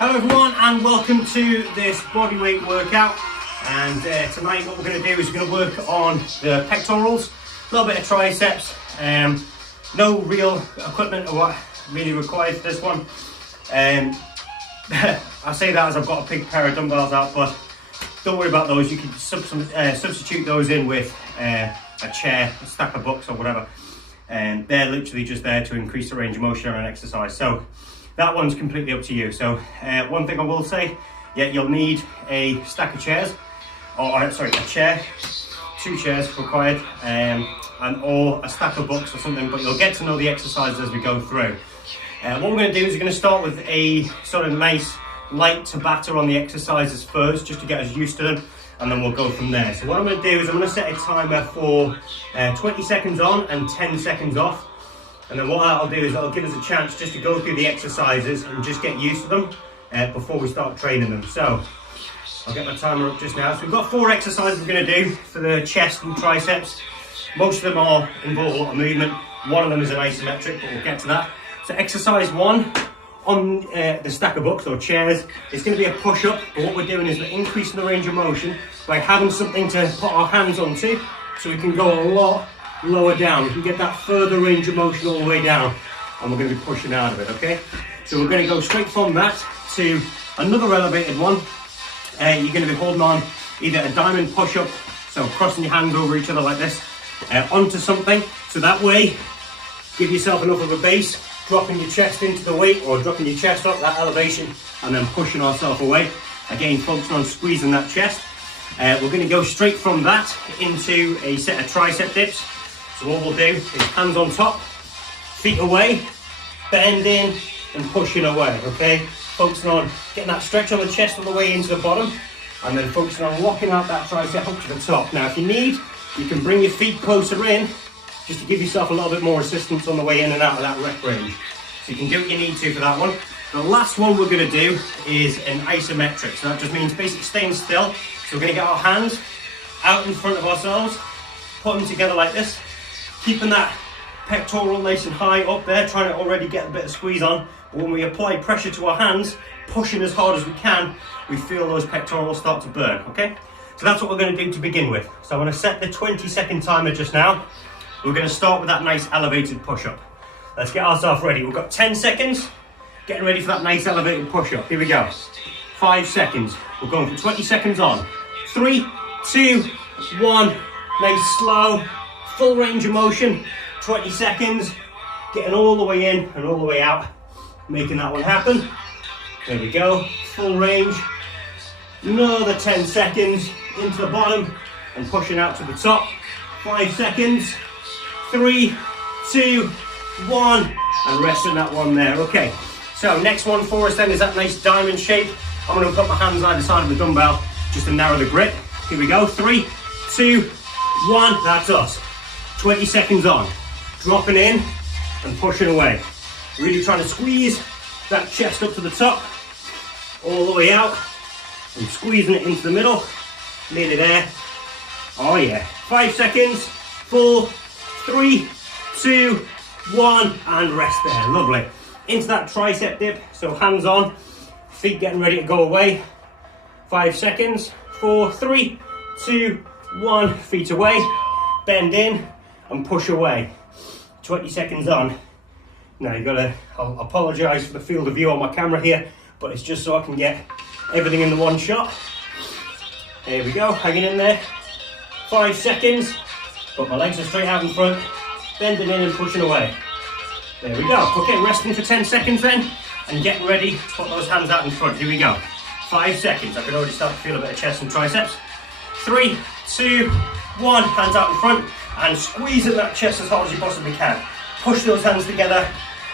Hello everyone and welcome to this bodyweight workout, and tonight what we're going to do is we're going to work on the pectorals, a little bit of triceps, no real equipment or what really required for this one. I say that as I've got a big pair of dumbbells out, but don't worry about those. You can substitute those in with a chair, a stack of books or whatever, and they're literally just there to increase the range of motion on an exercise. So that one's completely up to you. So one thing I will say, you'll need a stack of chairs, a chair, 2 chairs required, or a stack of books or something, but you'll get to know the exercises as we go through. What we're going to do is we're going to start with a sort of nice light to batter on the exercises first, just to get us used to them, and then we'll go from there. So what I'm going to do is I'm going to set a timer for 20 seconds on and 10 seconds off. And then what I'll do is I'll give us a chance just to go through the exercises and just get used to them before we start training them. So I'll get my timer up just now. So we've got 4 exercises we're going to do for the chest and triceps. Most of them involve a lot of movement. One of them is an isometric, but we'll get to that. So exercise 1 on the stack of books or chairs, it's going to be a push-up, but what we're doing is we're increasing the range of motion by having something to put our hands onto, so we can go a lot lower down. We can get that further range of motion all the way down, and we're going to be pushing out of it, okay? So we're going to go straight from that to another elevated one. You're going to be holding on either a diamond push-up, so crossing your hands over each other like this, onto something, so that way give yourself enough of a base, dropping your chest into the weight or dropping your chest up, that elevation, and then pushing ourselves away. Again, focusing on squeezing that chest. We're going to go straight from that into a set of tricep dips. So what we'll do is hands on top, feet away, bending and pushing away, okay? Focusing on getting that stretch on the chest all the way into the bottom, and then focusing on locking out that tricep up to the top. Now if you need, you can bring your feet closer in, just to give yourself a little bit more assistance on the way in and out of that rep range. So you can do what you need to for that one. The last one we're going to do is an isometric. So that just means basically staying still. So we're going to get our hands out in front of ourselves, put them together like this, keeping that pectoral nice and high up there, trying to already get a bit of squeeze on. But when we apply pressure to our hands, pushing as hard as we can, we feel those pectorals start to burn, okay? So that's what we're going to do to begin with. So I'm going to set the 20-second timer just now. We're going to start with that nice elevated push-up. Let's get ourselves ready. We've got 10 seconds, getting ready for that nice elevated push-up. Here we go. 5 seconds. We're going for 20 seconds on. 3, 2, 1. Nice, slow, full range of motion. 20 seconds, getting all the way in and all the way out, making that one happen. There we go. Full range. Another 10 seconds into the bottom and pushing out to the top. 5 seconds. 3, 2, 1, and resting that one there. Okay, so next one for us then is that nice diamond shape. I'm going to put my hands either side of the dumbbell just to narrow the grip. Here we go. 3, 2, 1. That's us. 20 seconds on. Dropping in and pushing away. Really trying to squeeze that chest up to the top, all the way out, and squeezing it into the middle. Nearly there. Oh yeah. 5 seconds. 4, 3, 2, 1, and rest there. Lovely. Into that tricep dip, so hands on, feet getting ready to go away. 5 seconds. 4, 3, 2, 1, feet away, bend in and push away. 20 seconds on. Now I'll apologise for the field of view on my camera here, but it's just so I can get everything in the one shot. There we go, hanging in there. 5 seconds. But my legs are straight out in front, bending in and pushing away. There we go. Okay, resting for 10 seconds then, and getting ready to put those hands out in front. Here we go. 5 seconds. I can already start to feel a bit of chest and triceps. 3, 2, 1, hands out in front, and squeezing that chest as hard as you possibly can. Push those hands together,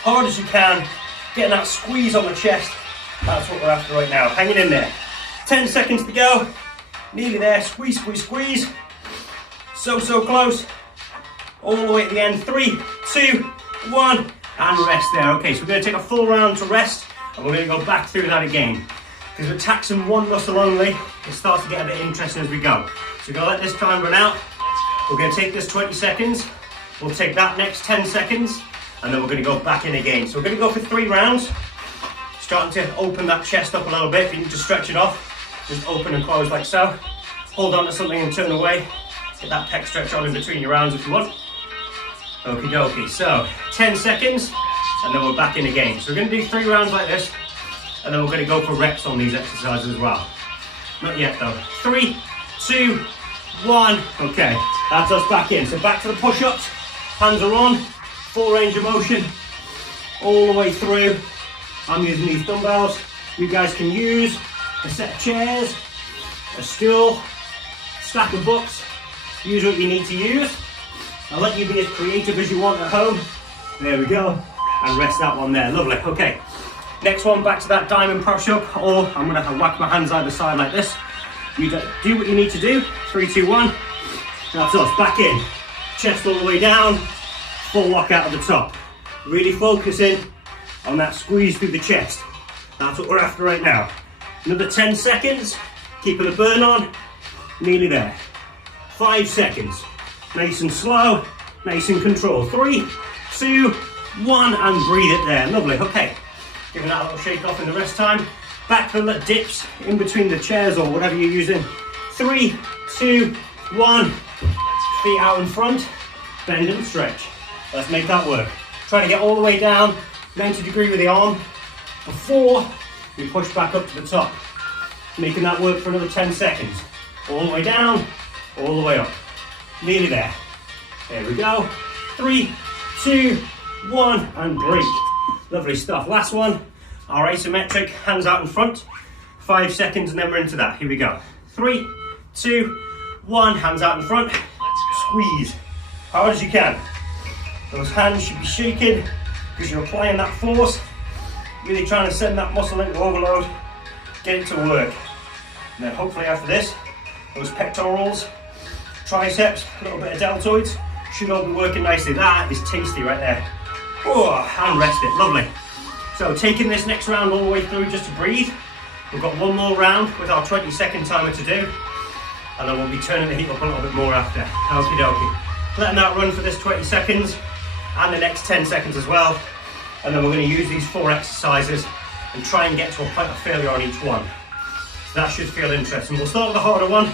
hard as you can, getting that squeeze on the chest. That's what we're after right now. Hanging in there. 10 seconds to go. Nearly there. Squeeze, squeeze, squeeze. So close. All the way at the end. 3, 2, 1, and rest there. Okay, so we're going to take a full round to rest, and we're going to go back through that again. Because we're taxing one muscle only, it starts to get a bit interesting as we go. So we're going to let this time run out. We're going to take this 20 seconds. We'll take that next 10 seconds, and then we're going to go back in again. So we're going to go for 3 rounds. Starting to open that chest up a little bit. If you need to stretch it off, just open and close like so. Hold on to something and turn away. Get that pec stretch on in between your rounds if you want. Okie dokie. So 10 seconds and then we're back in again. So we're going to do 3 rounds like this and then we're going to go for reps on these exercises as well. Not yet though. 3, 2, 1. Okay, that's us back in. So back to the push-ups. Hands are on. Full range of motion all the way through. I'm using these dumbbells. You guys can use a set of chairs, a stool, stack of books. Use what you need to use. I'll let you be as creative as you want at home. There we go. And rest that one there. Lovely. Okay. Next one, back to that diamond push-up, or I'm going to whack my hands either side like this. You do what you need to do. 3, 2, 1. That's us. Back in. Chest all the way down. Full lock out of the top. Really focusing on that squeeze through the chest. That's what we're after right now. Another 10 seconds. Keeping the burn on. Nearly there. 5 seconds. Nice and slow. Nice and controlled. 3, 2, 1. And breathe it there. Lovely. Okay. Giving that a little shake off in the rest time. Back to the dips in between the chairs or whatever you're using. 3, 2, 1. Feet out in front. Bend and stretch. Let's make that work. Try to get all the way down, 90 degrees with the arm, before we push back up to the top. Making that work for another 10 seconds. All the way down, all the way up. Nearly there. There we go. 3, 2, 1, and break. Lovely stuff. Last one, our isometric, hands out in front. 5 seconds and then we're into that. Here we go. 3, 2, 1, hands out in front. Squeeze. Hard as you can. Those hands should be shaking because you're applying that force, really trying to send that muscle into overload, get it to work. And then hopefully after this, those pectorals, triceps, a little bit of deltoids, should all be working nicely. That is tasty right there. Oh, and rest it, lovely. So taking this next round all the way through just to breathe. We've got one more round with our 20-second timer to do, and then we'll be turning the heat up a little bit more after. Okie dokie. Letting that run for this 20 seconds. And the next 10 seconds as well. And then we're going to use these 4 exercises and try and get to a point of failure on each one. So that should feel interesting. We'll start with the harder one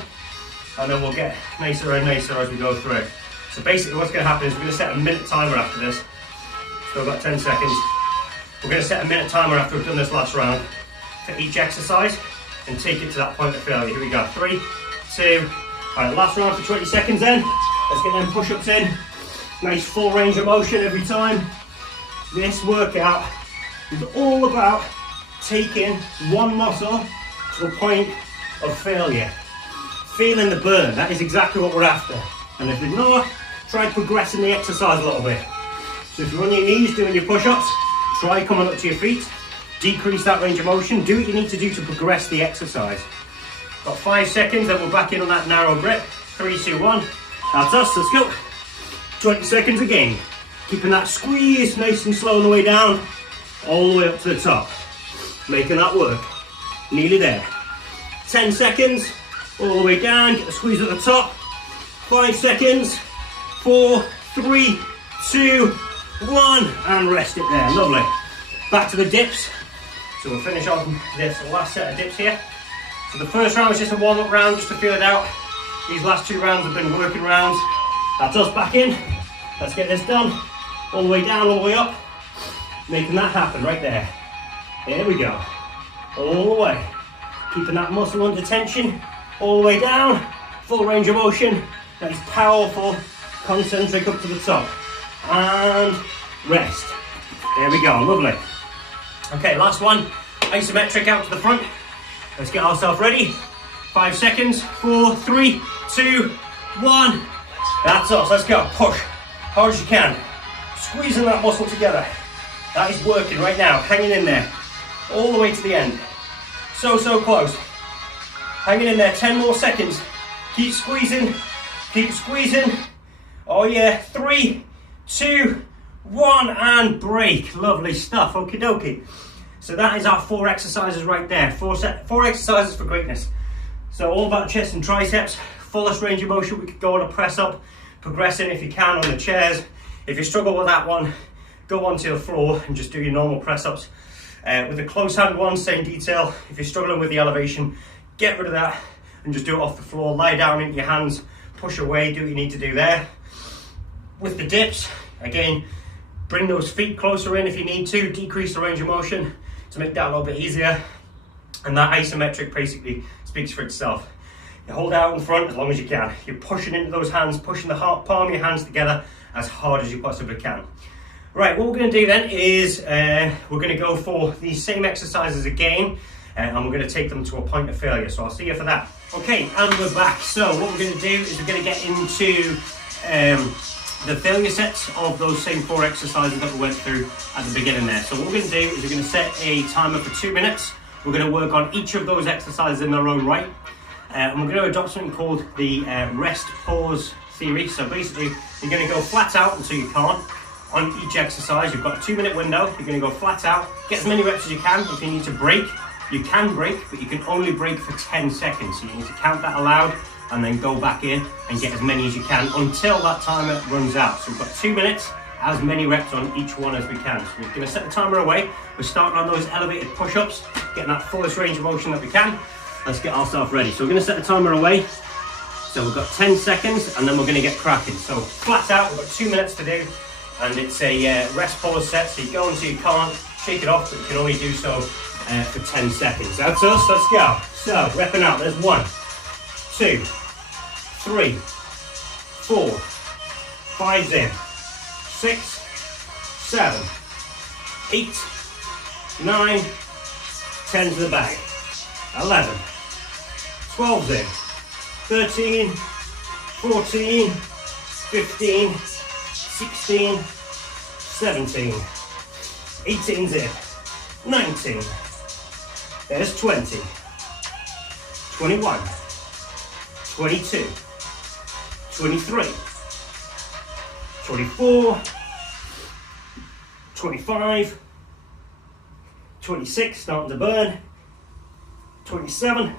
and then we'll get nicer and nicer as we go through it. So basically what's going to happen is we're going to set a minute timer after this. Still got 10 seconds. We're going to set a minute timer after we've done this last round for each exercise and take it to that point of failure. Here we go. 3, 2, all right, last round for 20 seconds then. Let's get them push-ups in. Nice full range of motion every time. This workout is all about taking one muscle to a point of failure. Feeling the burn, that is exactly what we're after. And if you're not, try progressing the exercise a little bit. So if you're on your knees doing your push-ups, try coming up to your feet. Decrease that range of motion. Do what you need to do to progress the exercise. Got 5 seconds, then we're back in on that narrow grip. 3, 2, 1. That's us, let's go. 20 seconds again. Keeping that squeeze nice and slow on the way down, all the way up to the top. Making that work. Nearly there. 10 seconds, all the way down, get the squeeze at the top. 5 seconds, 4, 3, 2, 1, and rest it there. Lovely. Back to the dips. So we'll finish on this last set of dips here. So the first round was just a warm-up round, just to feel it out. These last 2 rounds have been working rounds. That's us back in. Let's get this done. All the way down, all the way up. Making that happen right there. There we go. All the way. Keeping that muscle under tension. All the way down. Full range of motion. Nice, powerful, concentric up to the top. And rest. There we go. Lovely. Okay, last one. Isometric out to the front. Let's get ourselves ready. 5 seconds. 4, 3, 2, 1. That's us. Let's go. Push. Hard as you can. Squeezing that muscle together. That is working right now. Hanging in there. All the way to the end. So close. Hanging in there. 10 more seconds. Keep squeezing. Keep squeezing. Oh yeah. 3, 2, 1, and break. Lovely stuff. Okie dokie. So that is our 4 exercises right there. 4 exercises for greatness. So all about chest and triceps. Fullest range of motion. We could go on a press up. Progressing if you can on the chairs. If you struggle with that one, go onto the floor and just do your normal press ups. With the close hand one, same detail. If you're struggling with the elevation, get rid of that and just do it off the floor. Lie down into your hands, push away, do what you need to do there. With the dips, again, bring those feet closer in if you need to, decrease the range of motion to make that a little bit easier. And that isometric basically speaks for itself. You hold out in front as long as you can. You're pushing into those hands, pushing the palm of your hands together as hard as you possibly can. Right, what we're going to do then is we're going to go for these same exercises again, and we're going to take them to a point of failure. So I'll see you for that. Okay, and we're back. So what we're going to do is we're going to get into the failure sets of those same 4 exercises that we went through at the beginning there. So what we're going to do is we're going to set a timer for 2 minutes. We're going to work on each of those exercises in their own right. And we're going to adopt something called the rest pause theory. So basically, you're going to go flat out until you can't on each exercise. You've got a 2-minute window. You're going to go flat out, get as many reps as you can. If you need to break, you can break, but you can only break for 10 seconds. So you need to count that aloud and then go back in and get as many as you can until that timer runs out. So we've got 2 minutes, as many reps on each one as we can. So we're going to set the timer away. We're starting on those elevated push-ups, getting that fullest range of motion that we can. Let's get ourselves ready. So we're going to set the timer away. So we've got 10 seconds and then we're going to get cracking. So flat out, we've got 2 minutes to do, and it's a rest pause set. So you go until you can't, shake it off, but you can only do so for 10 seconds. That's us, let's go. So repping out, there's 1, 2, 3, 4, 5 in, 6, 7, 8, 9, 10 to the bag, 11, 12's in, 13, 14, 15, 16, 17, 18's in, 19, there's 20, 21, 22, 23, 24, 25, 26, starting to burn, 27,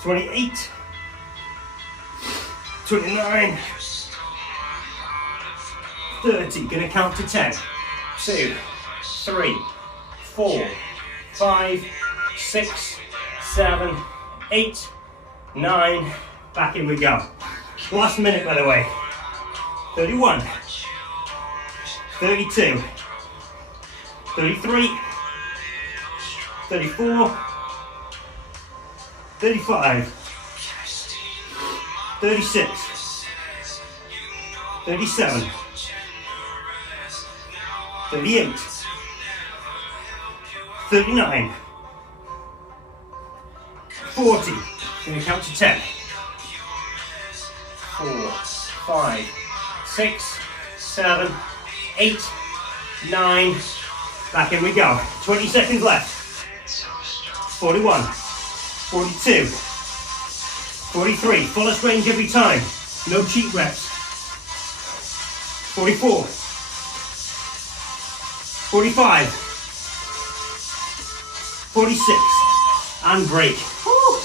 28, 29, 30, gonna count to 10, 2, 3, 4, 5, 6, 7, 8, 9, back in we go. Last minute by the way. 31, 32, 33, 34, 35, 36, 37, 38, 39, 40, can we count to 10, 4, 5, 6, 7, 8, 9, back in we go, 20 seconds left, 41, 42, 43, fullest range every time, no cheat reps, 44, 45, 46, and break. Woo.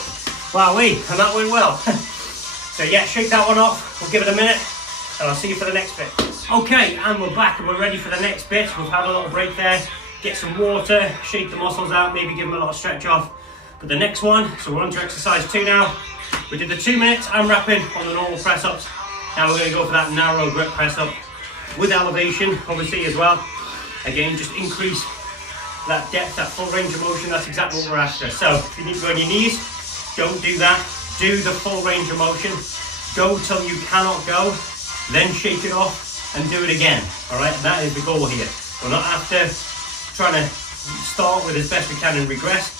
Wowee, and that went well. So yeah, shake that one off, we'll give it a minute, and I'll see you for the next bit. Okay, and we're back and we're ready for the next bit. We've had a little break there, get some water, shake the muscles out, maybe give them a little stretch off. But the next one, so we're on to exercise 2 now. We did the 2 minutes, I'm wrapping on the normal press ups. Now we're going to go for that narrow grip press up with elevation, obviously as well. Again, just increase that depth, that full range of motion, that's exactly what we're after. So if you need to go on your knees, don't do that. Do the full range of motion. Go till you cannot go, then shake it off and do it again. All right, that is the goal here. We're not after trying to start with as best we can and regress.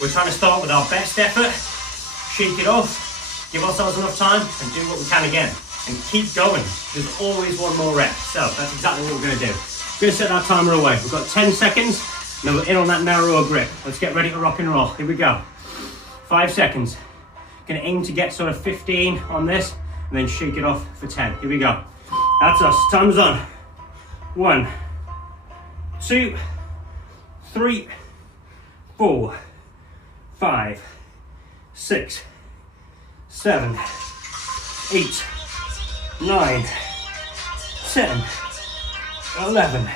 We're trying to start with our best effort, shake it off, give ourselves enough time and do what we can again. And keep going. There's always one more rep. So that's exactly what we're going to do. We're going to set that timer away. We've got 10 seconds, and then we're in on that narrower grip. Let's get ready to rock and roll. Here we go. 5 seconds. Going to aim to get sort of 15 on this, and then shake it off for 10. Here we go. That's us. Time's on. 1, 2, 3, 4, 5, 6, 7, 8, 9, 10, 11,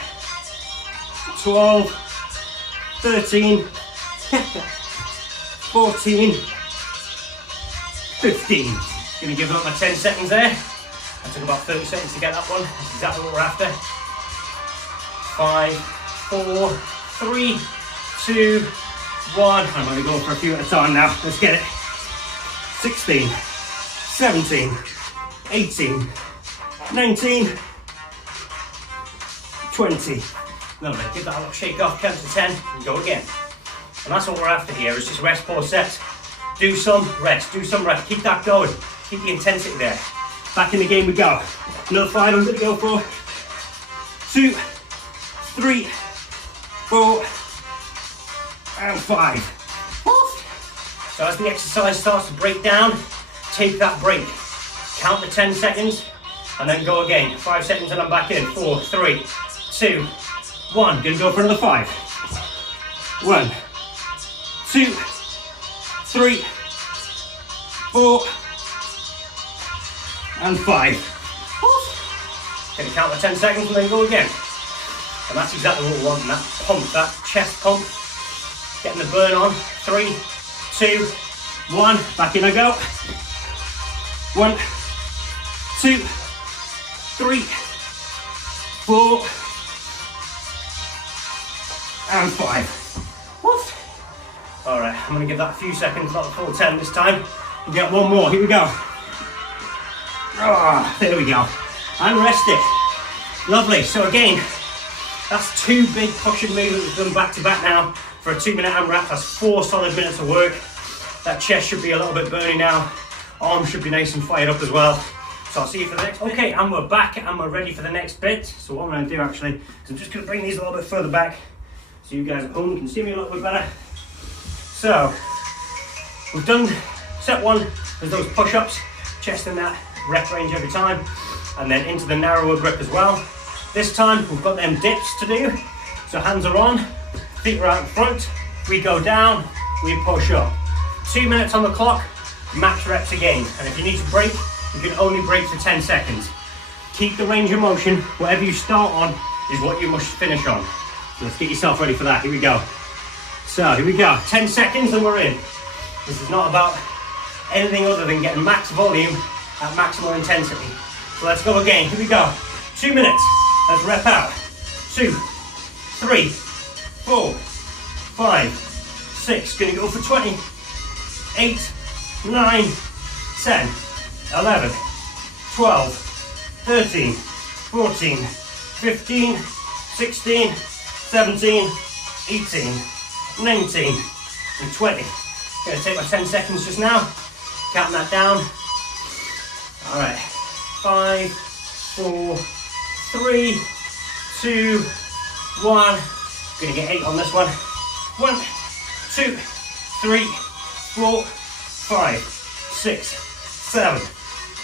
12, 13, 14, 15. Gonna give up my 10 seconds there. I took about 30 seconds to get that one. That's exactly what we're after. 5, 4, 3, 2, 1. I'm gonna go for a few at a time now. Let's get it. 16, 17, 18, 19, 20. Lovely. Give that a little shake off, count to 10, and go again. And that's what we're after here, is just rest, pause, set. Do some rest, do some rest. Keep that going. Keep the intensity there. Back in the game we go. Another 5 I'm going to go for. 2, 3, 4, and 5. So as the exercise starts to break down, take that break. Count the 10 seconds, and then go again. 5 seconds and I'm back in. 4, 3, 2, 1. Gonna go for another 5. 1, 2, 3, 4, and 5. Gonna count the 10 seconds and then go again. And that's exactly what we want, that pump, that chest pump. Getting the burn on. 3, 2, 1. Back in I go. 1, 2, 3, 4, and 5. Alright, I'm going to give that a few seconds, not the full 10 this time. We'll get one more, here we go. There we go. And rest it. Lovely, so again, that's 2 big pushing movements we've done back to back now for a 2-minute AMRAP. That's 4 solid minutes of work. That chest should be a little bit burny now. Arms should be nice and fired up as well. So I'll see you for the next bit. Okay, and we're back and we're ready for the next bit. So what I'm going to do actually is I'm just going to bring these a little bit further back so you guys at home can see me a little bit better. So we've done set 1 as those push-ups, chest in that rep range every time, and then into the narrower grip as well. This time we've got them dips to do. So hands are on, feet are out in front, we go down, we push up. 2 minutes on the clock, max reps again. And if you need to break, you can only break for 10 seconds. Keep the range of motion. Whatever you start on is what you must finish on. So let's get yourself ready for that. Here we go. So here we go. 10 seconds and we're in. This is not about anything other than getting max volume at maximal intensity. So let's go again. Here we go. 2 minutes. Let's rep out. 2, 3, 4, 5, 6. Gonna go for 20. 8, 9, 10, 11, 12, 13, 14, 15, 16, 17, 18, 19, and 20. Gonna take my 10 seconds just now, counting that down. All right, 5, 4, 3, 2, 1. Gonna get 8 on this one. 1, 2, 3, 4, 5, 6, 7,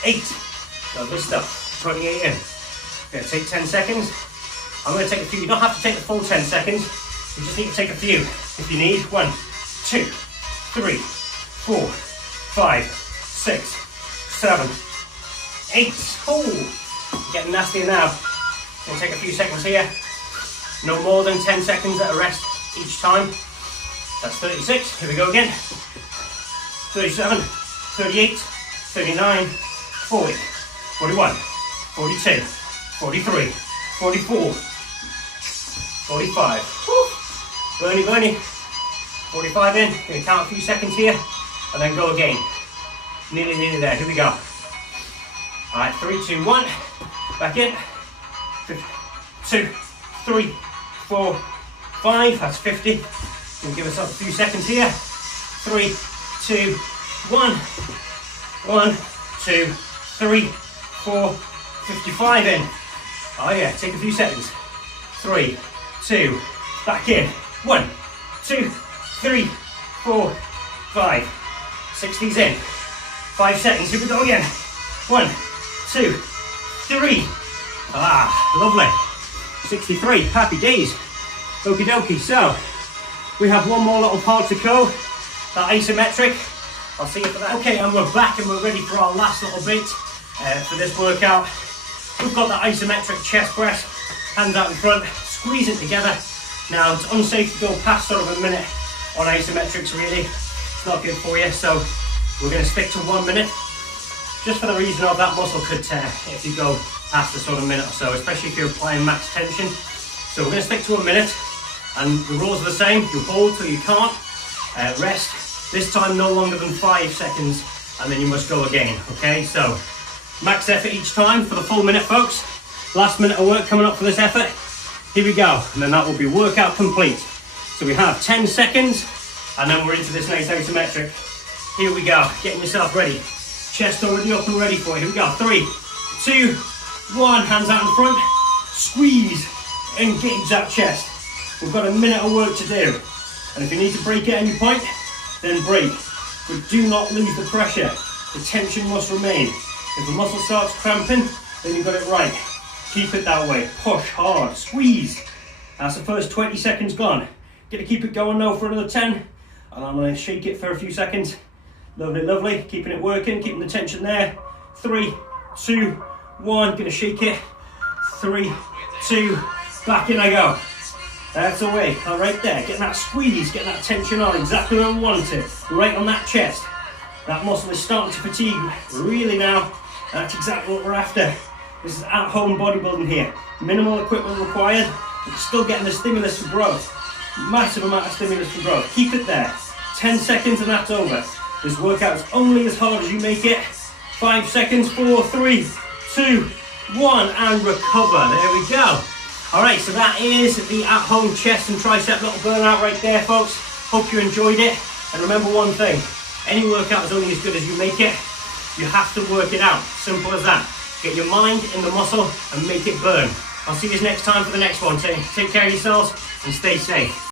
8. Lovely stuff. 28 in. Gonna take 10 seconds. I'm gonna take a few. You don't have to take the full 10 seconds. You just need to take a few if you need. 1, 2, 3, 4, 5, 6, 7, 8. Oh, getting nastier now. Gonna take a few seconds here. No more than 10 seconds at a rest each time. That's 36. Here we go again. 37, 38, 39, 40, 41, 42, 43, 44, 45. Woo. Burny, burny. 45 in. Gonna count a few seconds here and then go again. Nearly there. Here we go. All right, 3, 2, 1. Back in. 2, 3, 4, 5. That's 50. We'll give ourselves a few seconds here. 3, 2, 1. 1, 2, 3, 4, 55 in. Oh yeah, take a few seconds. 3, 2, back in. 1, 2, 3, 4, 5. 60's in. 5 seconds, here we go again. 1, 2, 3. Ah, lovely. 63, happy days. Okie dokie, so we have one more little part to go. That isometric. I'll see you for that. Okay, and we're back and we're ready for our last little bit for this workout. We've got that isometric chest press, hands out in front, squeeze it together, Now, it's unsafe to go past sort of a minute on isometrics really. It's not good for you, so we're going to stick to 1 minute. Just for the reason of that muscle could tear if you go past a sort of minute or so, especially if you're applying max tension. So we're going to stick to 1 minute, and the rules are the same. You hold till you can't, rest, this time no longer than 5 seconds, and then you must go again, okay? So max effort each time for the full minute, folks. Last minute of work coming up for this effort. Here we go, and then that will be workout complete. So we have 10 seconds, and then we're into this nice isometric. Here we go, getting yourself ready. Chest already up and ready for you. Here we go, 3, 2, 1, hands out in front. Squeeze, engage that chest. We've got a minute of work to do. And if you need to break at any point, then break. But do not lose the pressure. The tension must remain. If the muscle starts cramping, then you've got it right. Keep it that way. Push hard, squeeze. That's the first 20 seconds gone. Gonna keep it going now for another 10. And I'm gonna shake it for a few seconds. Lovely, lovely. Keeping it working, keeping the tension there. 3, 2, 1. Gonna shake it. 3, 2, back in I go. That's away. All right there. Getting that squeeze, getting that tension on exactly where I want it. Right on that chest. That muscle is starting to fatigue really now. That's exactly what we're after. This is at-home bodybuilding here. Minimal equipment required, but still getting the stimulus for growth. Massive amount of stimulus for growth. Keep it there. 10 seconds and that's over. This workout's only as hard as you make it. 5 seconds, 4, 3, 2, 1, and recover. There we go. All right, so that is the at-home chest and tricep little burnout right there, folks. Hope you enjoyed it. And remember one thing, any workout is only as good as you make it. You have to work it out. Simple as that. Get your mind in the muscle and make it burn. I'll see you next time for the next one. Take care of yourselves and stay safe.